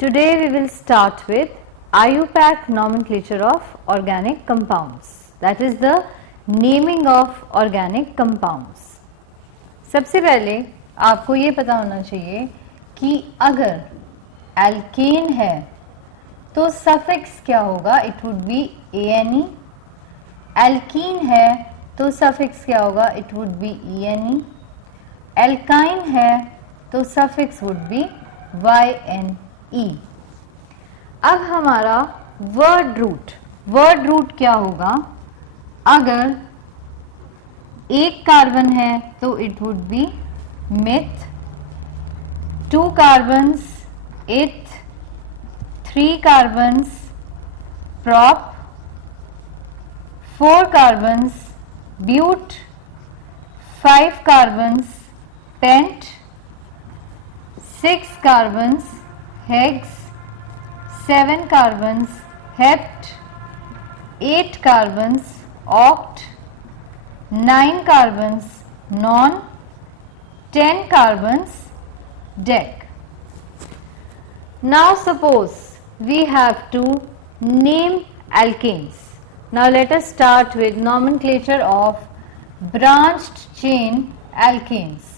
Today we will start with IUPAC nomenclature of organic compounds, that is the naming of organic compounds. सबसे पहले आपको ये पता होना चाहिए कि अगर एल्केन है तो सफिक्स क्या होगा, it would B ANE. Alkene है तो सफिक्स क्या होगा, it would B ENE. Alkyne है तो सफिक्स वुड बी YNE. अब हमारा वर्ड रूट क्या होगा, अगर एक कार्बन है तो it would be meth, 2 carbons eth, 3 carbons prop, 4 carbons but, 5 carbons pent, 6 carbons hex, 7 carbons hept, 8 carbons oct, 9 carbons non, 10 carbons dec. Now suppose we have to name alkanes. Now let us start with nomenclature of branched chain alkanes.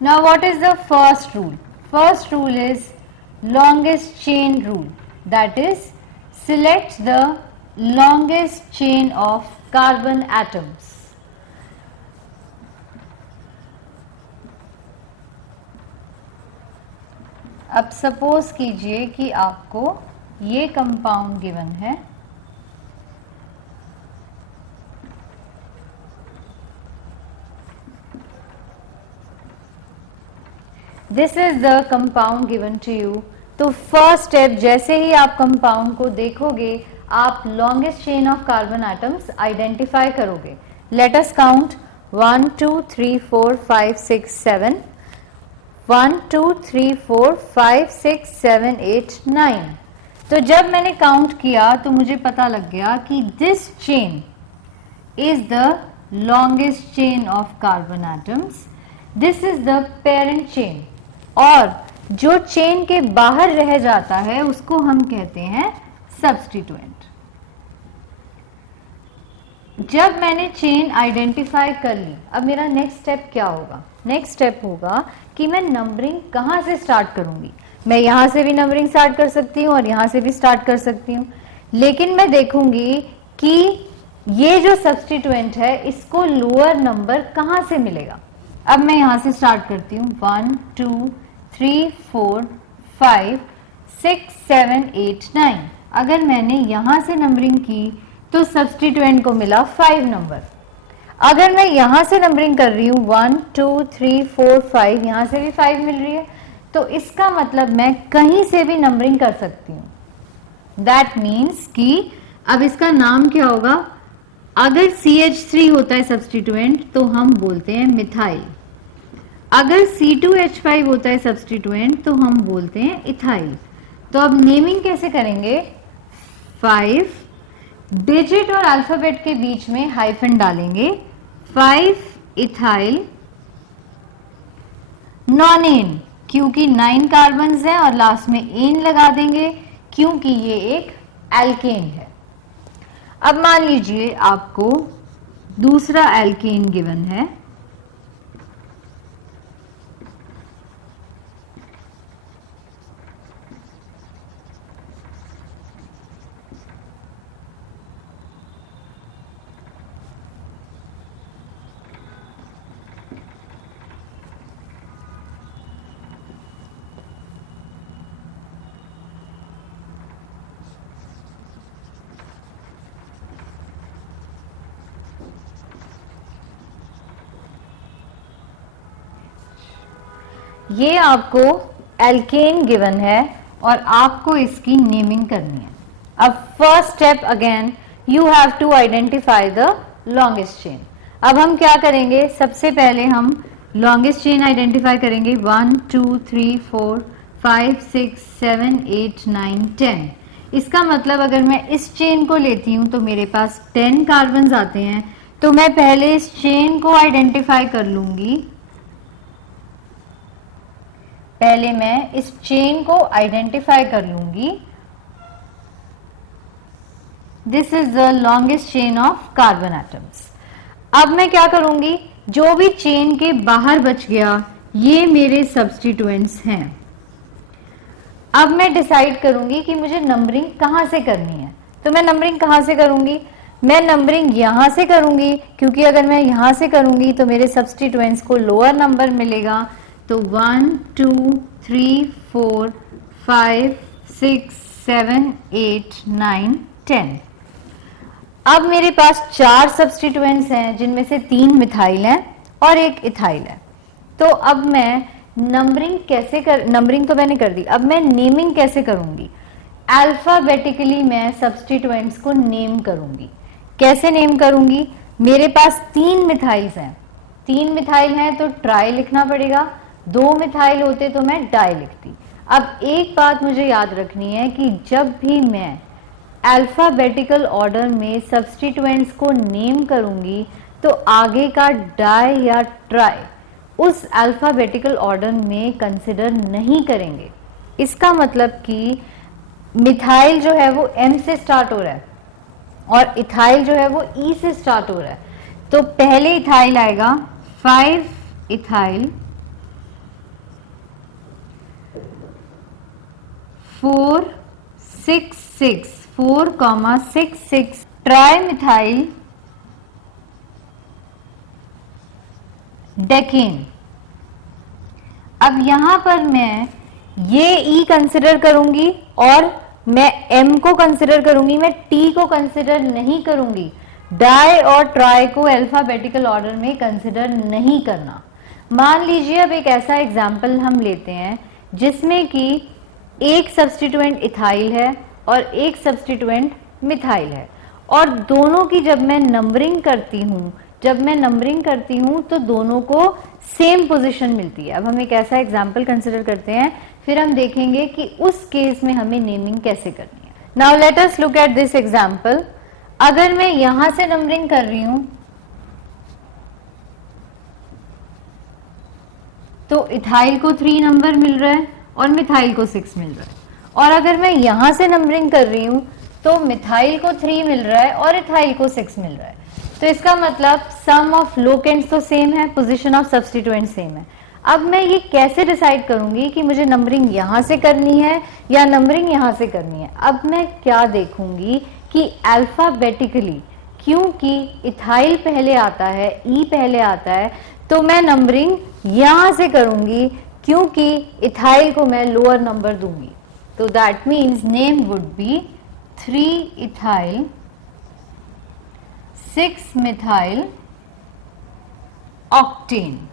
Now what is the first rule? First rule is longest chain rule, that is select the longest chain of carbon atoms. अब suppose कीजिए कि आपको ये compound given है, this is the compound given to you. तो first step, जैसे ही आप कंपाउंड को देखोगे आप longest chain of carbon atoms identify करोगे. Let us count 1 2 3 4 5 6 7, 1 2 3 4 5 6 7 8 9. तो जब मैंने काउंट किया तो मुझे पता लग गया कि this chain is the longest chain of carbon atoms, this is the parent chain, और जो चेन के बाहर रह जाता है उसको हम कहते हैं सब्स्टिट्यूएंट. जब मैंने चेन आइडेंटिफाई कर ली, अब मेरा नेक्स्ट स्टेप क्या होगा? नेक्स्ट स्टेप होगा कि मैं नंबरिंग कहाँ से स्टार्ट करूंगी. मैं यहाँ से भी नंबरिंग स्टार्ट कर सकती हूँ और यहाँ से भी स्टार्ट कर सकती हूँ, लेकिन मैं देखूंगी कि ये जो सब्स्टिट्यूएंट है इसको लोअर नंबर कहाँ से मिलेगा. अब मैं यहाँ से स्टार्ट करती हूँ 1 2 3 4 5 6 7 8 9. अगर मैंने यहाँ से नंबरिंग की तो सब्स्टिट्यूएंट को मिला 5 नंबर. अगर मैं यहाँ से नंबरिंग कर रही हूँ 1 2 3 4 5, यहाँ से भी 5 मिल रही है, तो इसका मतलब मैं कहीं से भी नंबरिंग कर सकती हूँ. दैट मीन्स कि अब इसका नाम क्या होगा, अगर CH3 होता है सब्स्टिट्यूएंट तो हम बोलते हैं मिथाइल, अगर C2H5 होता है सब्स्टिट्यूएंट तो हम बोलते हैं इथाइल. तो अब नेमिंग कैसे करेंगे, 5 डिजिट और अल्फाबेट के बीच में हाइफन डालेंगे, 5 इथाइल नॉनेन, क्योंकि 9 कार्बन्स हैं, और लास्ट में एन लगा देंगे क्योंकि ये एक एल्केन है. अब मान लीजिए आपको दूसरा एल्केन गिवन है, ये आपको एल्केन गिवन है और आपको इसकी नेमिंग करनी है. अब first step again you have to identify the longest chain. अब हम क्या करेंगे, सबसे पहले हम लॉन्गेस्ट चेन आइडेंटिफाई करेंगे. 1 2 3 4 5 6 7 8 9 10. इसका मतलब अगर मैं इस चेन को लेती हूँ तो मेरे पास 10 कार्बन्स आते हैं, तो मैं पहले इस चेन को आइडेंटिफाई कर लूंगी पहले मैं इस चेन को आइडेंटिफाई कर लूंगी। This is the longest chain of carbon atoms. अब मैं क्या करूंगी, जो भी चेन के बाहर बच गया ये मेरे सब्स्टिट्यूएंट्स हैं। अब मैं डिसाइड करूंगी कि मुझे नंबरिंग कहां से करनी है। तो मैं नंबरिंग कहां से करूंगी, मैं नंबरिंग यहां से करूंगी, क्योंकि अगर मैं यहां से करूंगी तो मेरे सब्स्टिट्यूएंट्स को लोअर नंबर मिलेगा। तो 1 2 3 4 5 6 7 8 9 10। अब मेरे पास 4 सब्स्टिट्यूएंट्स हैं, जिनमें से 3 मिथाइल हैं और 1 इथाइल है। तो अब मैं नंबरिंग तो मैंने कर दी, अब मैं नेमिंग कैसे करूंगी। अल्फाबेटिकली मैं सब्स्टिट्यूएंट्स को नेम करूंगी। कैसे नेम करूंगी, मेरे पास 3 मिथाइल्स हैं, 3 मिथाइल हैं तो ट्राई लिखना पड़ेगा, 2 मिथाइल होते तो मैं डाई लिखती। अब एक बात मुझे याद रखनी है कि जब भी मैं अल्फाबेटिकल ऑर्डर में सब्स्टिट्यूएंट्स को नेम करूंगी तो आगे का डाई या ट्राई उस अल्फाबेटिकल ऑर्डर में कंसिडर नहीं करेंगे। इसका मतलब कि मिथाइल जो है वो M से स्टार्ट हो रहा है और इथाइल जो है वो E से स्टार्ट हो रहा है। तो पहले इथाइल आएगा 5 इथाइल, 4 6 6 4,6 ट्राई मिथाइल डेकेन। अब यहां पर मैं ये E कंसिडर करूंगी और मैं M को कंसिडर करूंगी, मैं T को कंसिडर नहीं करूंगी। डाई और ट्राई को अल्फाबेटिकल ऑर्डर में कंसिडर नहीं करना। मान लीजिए अब एक ऐसा एग्जाम्पल हम लेते हैं जिसमें कि एक सब्स्टिट्यूएंट इथाइल है और एक सब्स्टिट्यूएंट मिथाइल है और दोनों की जब मैं नंबरिंग करती हूं तो दोनों को सेम पोजीशन मिलती है। अब हम एक ऐसा एग्जाम्पल कंसिडर करते हैं, फिर हम देखेंगे कि उस केस में हमें नेमिंग कैसे करनी है। Now let us look at this example. अगर मैं यहां से नंबरिंग कर रही हूं तो इथाइल को 3 नंबर मिल रहा है और मिथाइल को 6 मिल रहा है, और अगर मैं यहां से नंबरिंग कर रही हूं तो मिथाइल को 3 मिल रहा है और इथाइल को 6 मिल रहा है। तो इसका मतलब सम ऑफ लोकेंट्स तो सेम है, पोजीशन ऑफ सब्स्टिट्यूएंट सेम है। अब मैं ये कैसे डिसाइड करूंगी कि मुझे नंबरिंग यहां से करनी है या नंबरिंग यहां से करनी है। अब मैं क्या देखूंगी कि अल्फाबेटिकली, क्योंकि इथाइल पहले आता है, ई पहले आता है, तो मैं नंबरिंग यहां से करूंगी क्योंकि इथाइल को मैं लोअर नंबर दूंगी। तो that means name would be 3 ethyl 6 methyl octane.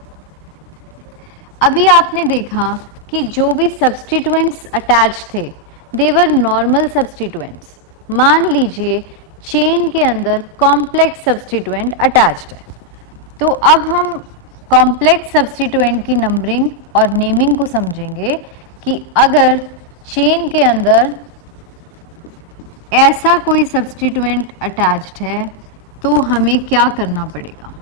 अभी आपने देखा कि जो भी सब्स्टिट्यूएंट्स अटैच थे दे वर नॉर्मल सब्स्टिट्यूएंट्स। मान लीजिए चेन के अंदर कॉम्प्लेक्स सब्स्टिट्यूएंट अटैच्ड है, तो अब हम कॉम्प्लेक्स सब्स्टिट्यूएंट की नंबरिंग और नेमिंग को समझेंगे कि अगर चेन के अंदर ऐसा कोई सब्स्टिट्यूएंट अटैच्ड है तो हमें क्या करना पड़ेगा।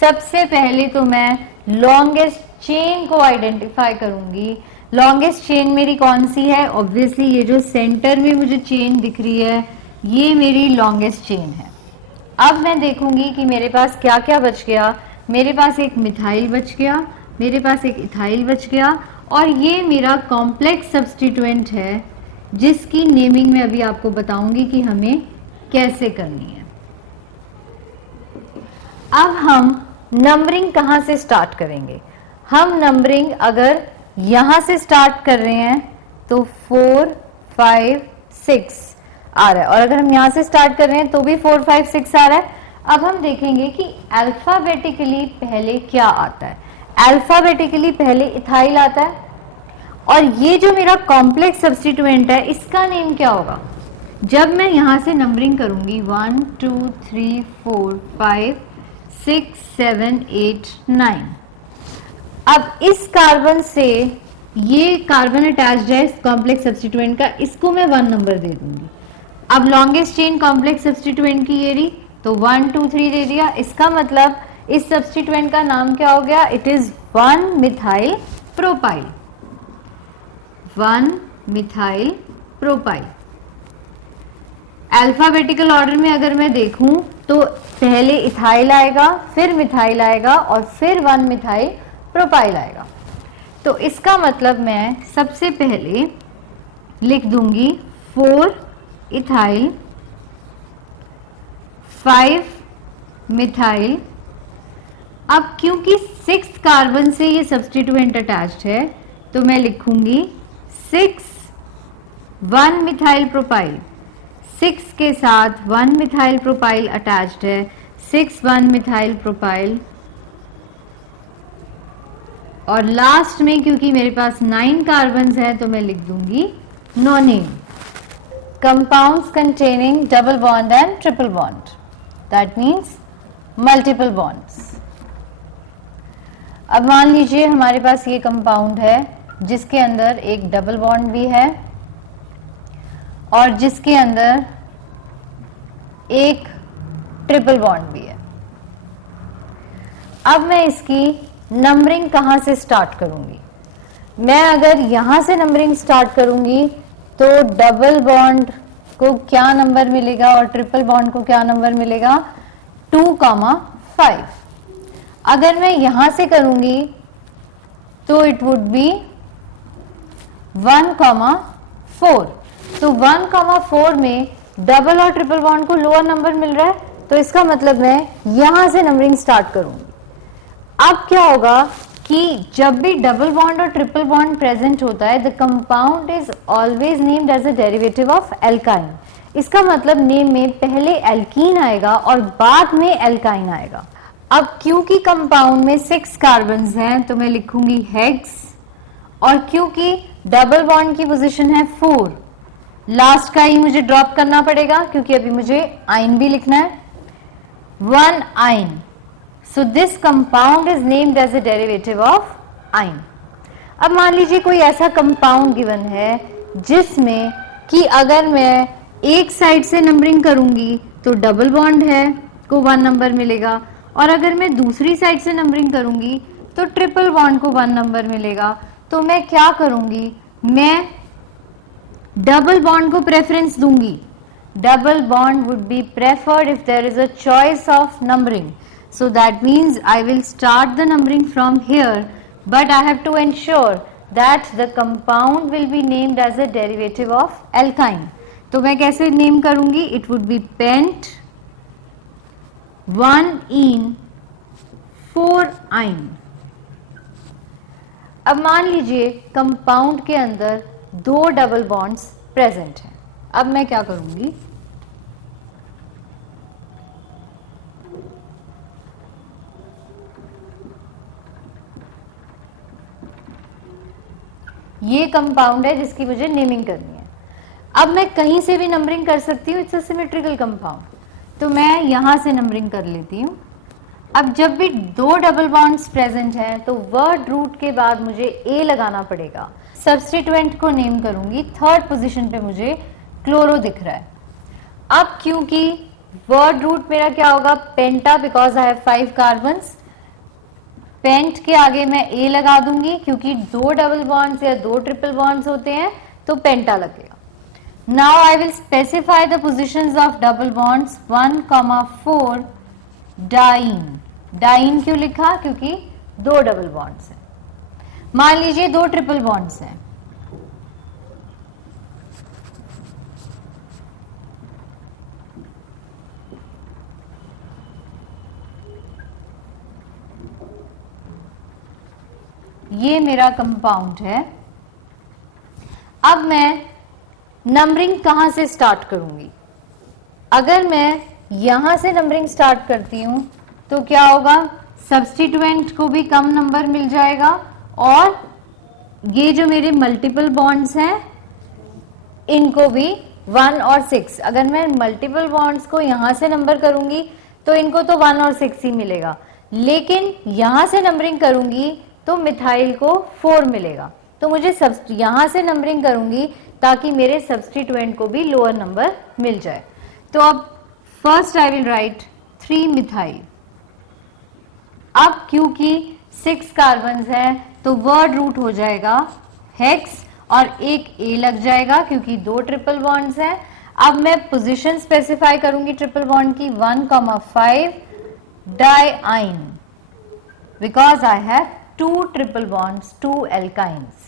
सबसे पहले तो मैं लॉन्गेस्ट चेन को आइडेंटिफाई करूंगी। लॉन्गेस्ट चेन मेरी कौन सी है, ऑब्वियसली ये जो सेंटर में मुझे चेन दिख रही है ये मेरी लॉन्गेस्ट चेन है। अब मैं देखूंगी कि मेरे पास क्या क्या बच गया। मेरे पास एक मिथाइल बच गया, मेरे पास एक इथाइल बच गया, और ये मेरा कॉम्प्लेक्स सब्स्टिट्यूएंट है जिसकी नेमिंग मैं अभी आपको बताऊंगी कि हमें कैसे करनी है। अब हम नंबरिंग कहाँ से स्टार्ट करेंगे। हम नंबरिंग अगर यहां से स्टार्ट कर रहे हैं तो 4 5 6 आ रहा है, और अगर हम यहां से स्टार्ट कर रहे हैं तो भी 4 5 6 आ रहा है। अब हम देखेंगे कि अल्फाबेटिकली पहले क्या आता है। अल्फाबेटिकली पहले इथाइल आता है, और ये जो मेरा कॉम्प्लेक्स सब्स्टिट्यूएंट है इसका नेम क्या होगा। जब मैं यहां से नंबरिंग करूंगी 1 2 3 4 5 6 7 8 9, अब इस कार्बन से ये कार्बन अटैच्ड है इस कॉम्प्लेक्स सब्स्टिट्यूएंट का, इसको मैं 1 नंबर दे दूंगी। अब लॉन्गेस्ट चेन कॉम्प्लेक्स सब्स्टिट्यूएंट की ये रही, तो 1 2 3 दे दिया। इसका मतलब इस सब्स्टिट्यूएंट का नाम क्या हो गया? It is 1 methyl propyl, 1 methyl propyl. Alphabetical order में अगर मैं देखूं तो पहले इथाइल आएगा, फिर मिथाइल आएगा और फिर 1 मिथाइल प्रोपाइल आएगा। तो इसका मतलब मैं सबसे पहले लिख दूंगी 4 इथाइल 5 मिथाइल। अब क्योंकि 6 कार्बन से ये सब्स्टिट्यूएंट अटैच्ड है तो मैं लिखूंगी 6 1 मिथाइल प्रोपाइल। 6 के साथ 1 मिथाइल प्रोपाइल अटैच्ड है, 6 1 मिथाइल प्रोपाइल। और लास्ट में क्योंकि मेरे पास 9 कार्बन्स हैं तो मैं लिख दूंगी nonane. Compounds containing double bond and triple bond, that means multiple bonds. अब मान लीजिए हमारे पास ये कंपाउंड है जिसके अंदर एक डबल बॉन्ड भी है और जिसके अंदर एक ट्रिपल बॉन्ड भी है। अब मैं इसकी नंबरिंग कहां से स्टार्ट करूंगी? मैं अगर यहां से नंबरिंग स्टार्ट करूंगी तो डबल बॉन्ड को क्या नंबर मिलेगा और ट्रिपल बॉन्ड को क्या नंबर मिलेगा? 2,5। अगर मैं यहां से करूंगी तो इट वुड बी 1,4। तो 1,4 में डबल और ट्रिपल बॉन्ड को लोअर नंबर मिल रहा है, तो इसका मतलब मैं यहां से नंबरिंग स्टार्ट करूंगी। अब क्या होगा कि जब भी डबल बॉन्ड और ट्रिपल बॉन्ड प्रेजेंट होता है, the compound is always named as a derivative of alkyne. इसका मतलब नेम में पहले एल्कीन आएगा और बाद में एल्काइन आएगा। अब क्योंकि कंपाउंड में 6 कार्बन्स हैं तो मैं लिखूंगी हेक्स, और क्योंकि डबल बॉन्ड की पोजीशन है 4, लास्ट का ही मुझे ड्रॉप करना पड़ेगा क्योंकि अभी मुझे आइन भी लिखना है, 1 आइन। So this compound is named as a derivative of ion. अब मान लीजिए कोई ऐसा कंपाउंड गिवन है जिसमें कि अगर मैं एक साइड से नंबरिंग करूंगी तो डबल बॉन्ड है को 1 नंबर मिलेगा, और अगर मैं दूसरी साइड से नंबरिंग करूंगी तो ट्रिपल बॉन्ड को 1 नंबर मिलेगा। तो मैं क्या करूंगी? मैं डबल बॉन्ड को प्रेफरेंस दूंगी। Double bond would be preferred if there is a choice of numbering. So that means I will start the numbering from here, but I have to ensure that the compound will be named as a derivative of alkyne. तो मैं कैसे name करूंगी? It would be pent 1ene 4-ine. अब मान लीजिए compound के अंदर 2 double bonds present हैं। अब मैं क्या करूंगी? ये कंपाउंड है जिसकी मुझे नेमिंग करनी है। अब मैं कहीं से भी नंबरिंग कर सकती हूँ, इट्स अ सिमेट्रिकल कंपाउंड, तो मैं यहां से नंबरिंग कर लेती हूँ। अब जब भी 2 डबल बॉन्ड्स प्रेजेंट हैं तो वर्ड रूट के बाद मुझे ए लगाना पड़ेगा। सब्स्टिट्यूएंट को नेम करूंगी, 3rd पोजीशन पे मुझे क्लोरो दिख रहा है। अब क्योंकि वर्ड रूट मेरा क्या होगा? Penta, because I have 5 carbons. Pent के आगे मैं ए लगा दूंगी क्योंकि 2 डबल बॉन्ड्स या 2 ट्रिपल बॉन्ड्स होते हैं तो पेंटा लगेगा। Now I will specify the positions of double bonds 1,4 diene. Diene क्यों लिखा? क्योंकि 2 डबल बॉन्ड्स हैं। मान लीजिए 2 ट्रिपल बॉन्ड्स हैं, ये मेरा कंपाउंड है। अब मैं नंबरिंग कहां से स्टार्ट करूंगी? अगर मैं यहां से नंबरिंग स्टार्ट करती हूं तो क्या होगा? सब्स्टिट्यूएंट को भी कम नंबर मिल जाएगा और ये जो मेरे मल्टीपल बॉन्ड्स हैं इनको भी 1 और 6। अगर मैं मल्टीपल बॉन्ड्स को यहां से नंबर करूंगी तो इनको तो 1 और 6 ही मिलेगा, लेकिन यहां से नंबरिंग करूंगी तो मिथाइल को 4 मिलेगा। तो मुझे यहाँ से नंबरिंग करूंगी ताकि मेरे सब्स्टिट्यूएंट को भी लोअर नंबर मिल जाए। तो अब first I will write 3 methyl. अब क्योंकि 6 कार्बन्स हैं तो वर्ड रूट हो जाएगा हेक्स और एक ए लग जाएगा क्योंकि 2 ट्रिपल बॉन्ड्स हैं। अब मैं पोजीशन स्पेसिफाई करूंगी ट्रिपल बॉन्ड की 1,5 diyne because I have 2 triple bonds 2 alkynes.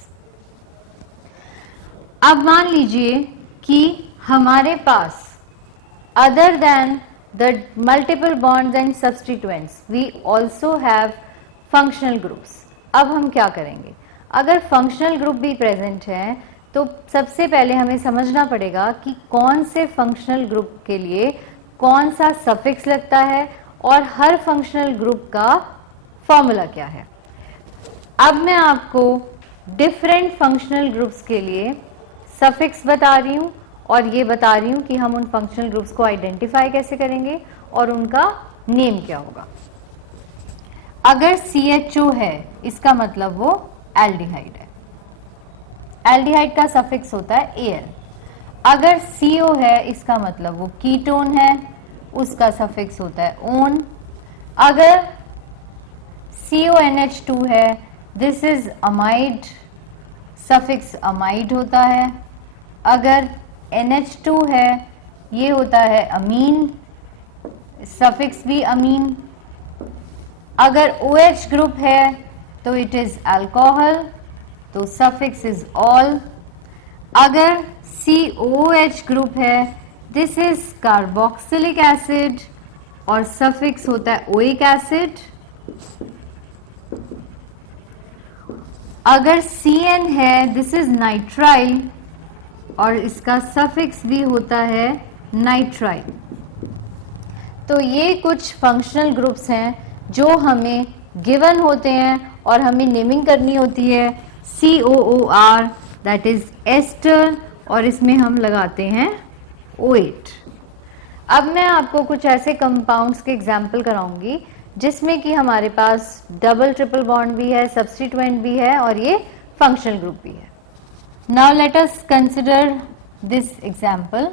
अब मान लीजिए कि हमारे पास other than the multiple bonds and substituents we also have functional groups. अब हम क्या करेंगे? अगर फंक्शनल ग्रुप भी प्रेजेंट है तो सबसे पहले हमें समझना पड़ेगा कि कौन से फंक्शनल ग्रुप के लिए कौन सा सफिक्स लगता है और हर फंक्शनल ग्रुप का फॉर्मूला क्या है। अब मैं आपको डिफरेंट फंक्शनल ग्रुप्स के लिए सफिक्स बता रही हूँ और ये बता रही हूँ कि हम उन फंक्शनल ग्रुप्स को आइडेंटिफाई कैसे करेंगे और उनका नेम क्या होगा। अगर CHO है इसका मतलब वो एल्डिहाइड है, एल्डिहाइड का सफिक्स होता है Al। अगर CO है इसका मतलब वो कीटोन है, उसका सफिक्स होता है ओन। अगर CONH2 है this is amide, suffix amide होता है। अगर NH2 है ये होता है अमीन, सफिक्स भी अमीन। अगर OH ग्रुप है तो इट इज अल्कोहल, तो सफिक्स इज ऑल। अगर COOH ग्रुप है दिस इज कार्बोक्सिलिक एसिड और सफिक्स होता है ओइक एसिड। अगर CN है दिस इज नाइट्राइल और इसका सफिक्स भी होता है नाइट्राइल। तो ये कुछ फंक्शनल ग्रुप्स हैं जो हमें गिवन होते हैं और हमें नेमिंग करनी होती है। COOR दैट इज एस्टर और इसमें हम लगाते हैं OH। अब मैं आपको कुछ ऐसे कंपाउंड्स के एग्जाम्पल कराऊंगी जिसमें कि हमारे पास डबल ट्रिपल बॉन्ड भी है, सब्स्टिट्यूएंट भी है और ये फंक्शनल ग्रुप भी है। Now let us consider this example.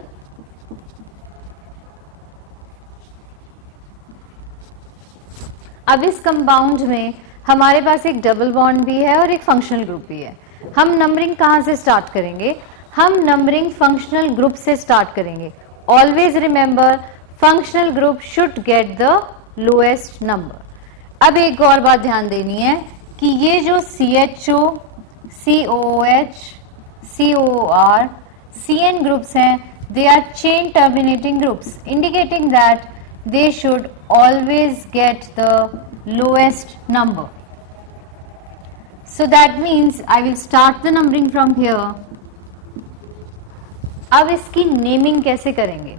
अब इस कंपाउंड में हमारे पास एक डबल बॉन्ड भी है और एक फंक्शनल ग्रुप भी है। हम नंबरिंग कहाँ से स्टार्ट करेंगे? हम नंबरिंग फंक्शनल ग्रुप से स्टार्ट करेंगे। Always remember functional group should get the lowest number. अब एक और बात ध्यान देनी है कि ये जो CHO, COOH, COOR, CN groups हैं they are chain terminating groups indicating that they should always get the lowest number. So that means I will start the numbering from here. अब इसकी नेमिंग कैसे करेंगे?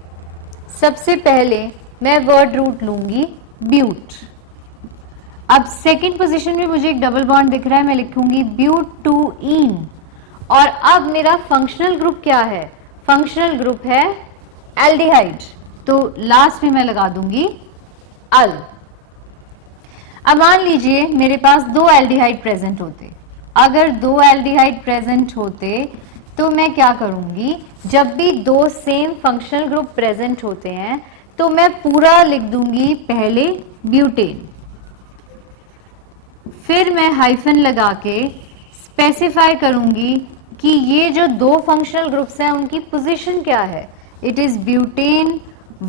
सबसे पहले मैं वर्ड रूट लूंगी ब्यूट। अब सेकंड पोजीशन में मुझे एक डबल बॉन्ड दिख रहा है, मैं लिखूंगी ब्यूट-2-ईन। और अब मेरा फंक्शनल ग्रुप क्या है? फंक्शनल ग्रुप है एल्डिहाइड, तो लास्ट में मैं लगा दूंगी अल। अब मान लीजिए मेरे पास 2 एल्डिहाइड प्रेजेंट होते। अगर 2 एल्डिहाइड प्रेजेंट होते तो मैं क्या करूंगी? जब भी 2 सेम फंक्शनल ग्रुप प्रेजेंट होते हैं तो मैं पूरा लिख दूंगी पहले ब्यूटेन, फिर मैं हाइफन लगा के स्पेसिफाई करूंगी कि ये जो 2 फंक्शनल ग्रुप्स हैं उनकी पोजीशन क्या है। इट इज ब्यूटेन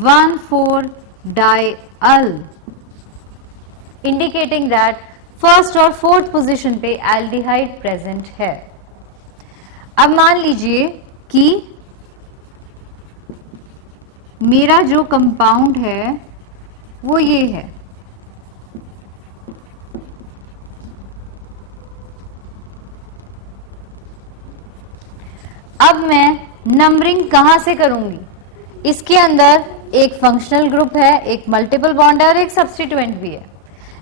1,4-डाइअल, इंडिकेटिंग दैट फर्स्ट और फोर्थ पोजीशन पे एल्डिहाइड प्रेजेंट है। अब मान लीजिए कि मेरा जो कंपाउंड है वो ये है। अब मैं नंबरिंग कहां से करूंगी? इसके अंदर एक फंक्शनल ग्रुप है, एक मल्टीपल बॉन्ड है और एक सब्स्टिट्यूएंट भी है।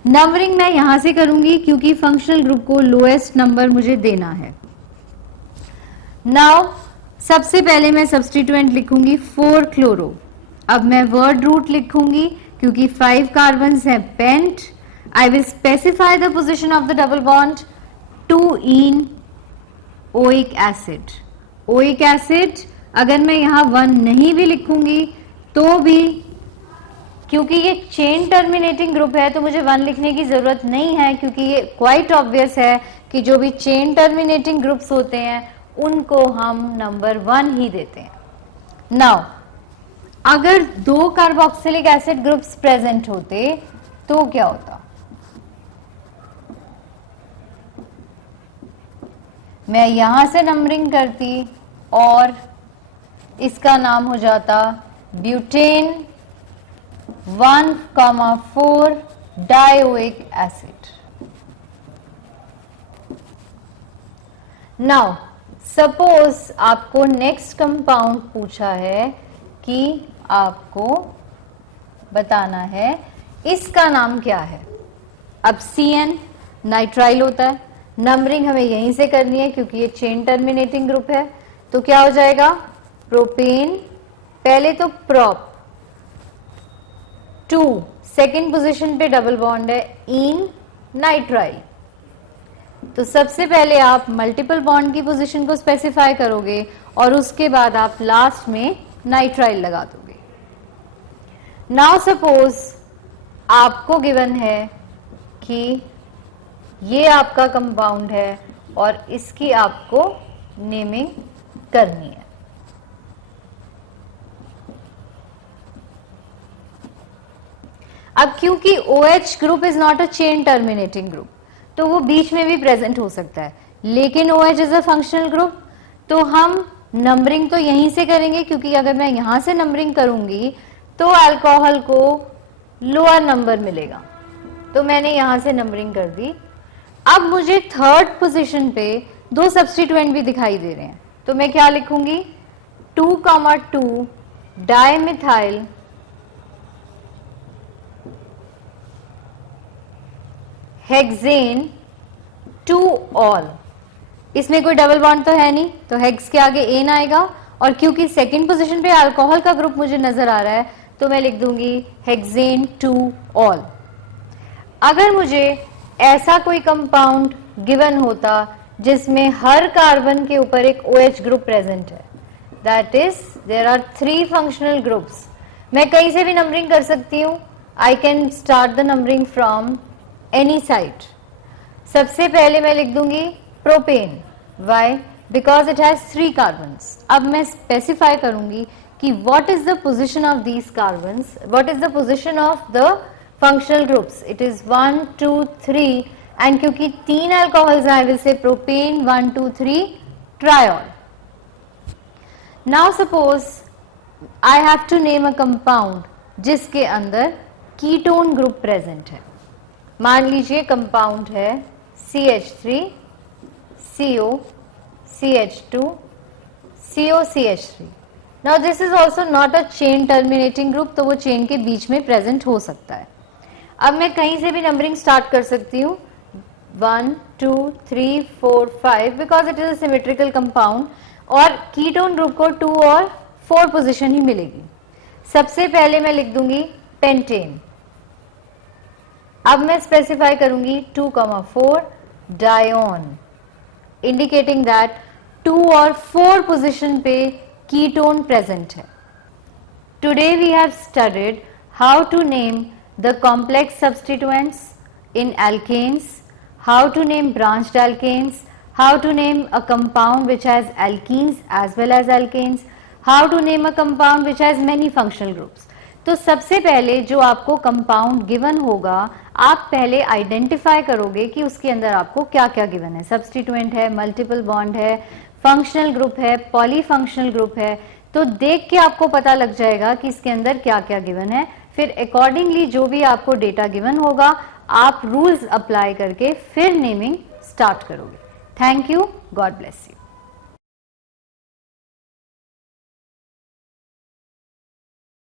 नंबरिंग मैं यहां से करूंगी क्योंकि फंक्शनल ग्रुप को लोएस्ट नंबर मुझे देना है। नाउ सबसे पहले मैं सब्स्टिट्यूएंट लिखूंगी 4-क्लोरो। अब मैं वर्ड रूट लिखूंगी क्योंकि 5 कार्बन्स हैं pent. I will specify the position of the double bond 2-ईन ओइक एसिड। ओइक एसिड अगर मैं यहाँ 1 नहीं भी लिखूंगी तो भी, क्योंकि ये चेन टर्मिनेटिंग ग्रुप है तो मुझे 1 लिखने की जरूरत नहीं है, क्योंकि ये क्वाइट ऑब्वियस है कि जो भी चेन टर्मिनेटिंग ग्रुप्स होते हैं उनको हम नंबर 1 ही देते हैं। नाउ अगर 2 कार्बोक्सिलिक एसिड ग्रुप्स प्रेजेंट होते तो क्या होता? मैं यहां से नंबरिंग करती और इसका नाम हो जाता butane 1,4 dioic acid. Now suppose आपको नेक्स्ट कंपाउंड पूछा है कि आपको बताना है इसका नाम क्या है। अब CN नाइट्राइल होता है, नंबरिंग हमें यहीं से करनी है क्योंकि ये चेन टर्मिनेटिंग ग्रुप है। तो क्या हो जाएगा? प्रोपेन, पहले तो प्रोप 2, सेकेंड पोजीशन पे डबल बॉन्ड है इन नाइट्राइल। तो सबसे पहले आप मल्टीपल बॉन्ड की पोजीशन को स्पेसिफाई करोगे और उसके बाद आप लास्ट में नाइट्राइल लगा दोगे। नाउ सपोज आपको गिवन है कि ये आपका कंपाउंड है और इसकी आपको नेमिंग करनी है। अब क्योंकि OH group is not a chain terminating group तो वो बीच में भी प्रेजेंट हो सकता है, लेकिन OH is a functional group, तो हम नंबरिंग तो यहीं से करेंगे, क्योंकि अगर मैं यहां से नंबरिंग करूंगी तो अल्कोहल को लोअर नंबर मिलेगा। तो मैंने यहां से नंबरिंग कर दी। अब मुझे थर्ड पोजीशन पे 2 सब्स्टिट्यूएंट भी दिखाई दे रहे हैं, तो मैं क्या लिखूंगी? 2,2 डाइमिथाइल हेक्सेन 2 ऑल। इसमें कोई डबल बॉन्ड तो है नहीं, तो हेक्स के आगे एन आएगा, और क्योंकि सेकंड पोजीशन पे अल्कोहल का ग्रुप मुझे नजर आ रहा है तो मैं लिख दूंगी हेक्सेन 2 ऑल। अगर मुझे ऐसा कोई कंपाउंड गिवन होता जिसमें हर कार्बन के ऊपर एक OH ग्रुप प्रेजेंट है, that is there are 3 functional groups, मैं कहीं से भी नंबरिंग कर सकती हूँ। I can start the numbering from any side. सबसे पहले मैं लिख दूंगी propane. Why? Because it has 3 carbons. अब मैं स्पेसिफाई करूंगी कि what is the position of these carbons, what is the position of the functional groups. It is 1, 2, 3 and क्योंकि 3 अल्कोहल्स हैं, I will say propane 1, 2, 3 triol. Now suppose I have to name a compound जिसके अंदर ketone group present है। मान लीजिए compound है CH3 CO CH2 CO CH3। Now this is also not a chain terminating group, तो वो chain के बीच में प्रेजेंट हो सकता है। अब मैं कहीं से भी नंबरिंग स्टार्ट कर सकती हूँ 1, 2, 3, 4, 5 because it is a symmetrical compound, और कीटोन ग्रुप को 2 और 4 पोजीशन ही मिलेगी। सबसे पहले मैं लिख दूंगी पेंटेन। अब मैं स्पेसिफाई करूंगी 2,4 डायोन, इंडिकेटिंग दैट 2 और 4 पोजीशन पे कीटोन प्रेजेंट है। Today we have studied how to name the complex substituents in alkanes, how to name branched alkanes, how to name a compound which has alkenes as well as alkanes, how to name a compound which has many functional groups। तो सबसे पहले जो आपको compound given होगा, आप पहले identify करोगे कि उसके अंदर आपको क्या क्या गिवन है। सब्स्टिट्यूएंट है, मल्टीपल बॉन्ड है, फंक्शनल ग्रुप है, पॉलीफंक्शनल ग्रुप है। तो देख के आपको पता लग जाएगा कि इसके अंदर क्या क्या गिवन है। फिर अकॉर्डिंगली जो भी आपको डेटा गिवन होगा, आप रूल्स अप्लाई करके फिर नेमिंग स्टार्ट करोगे। Thank you, God bless you.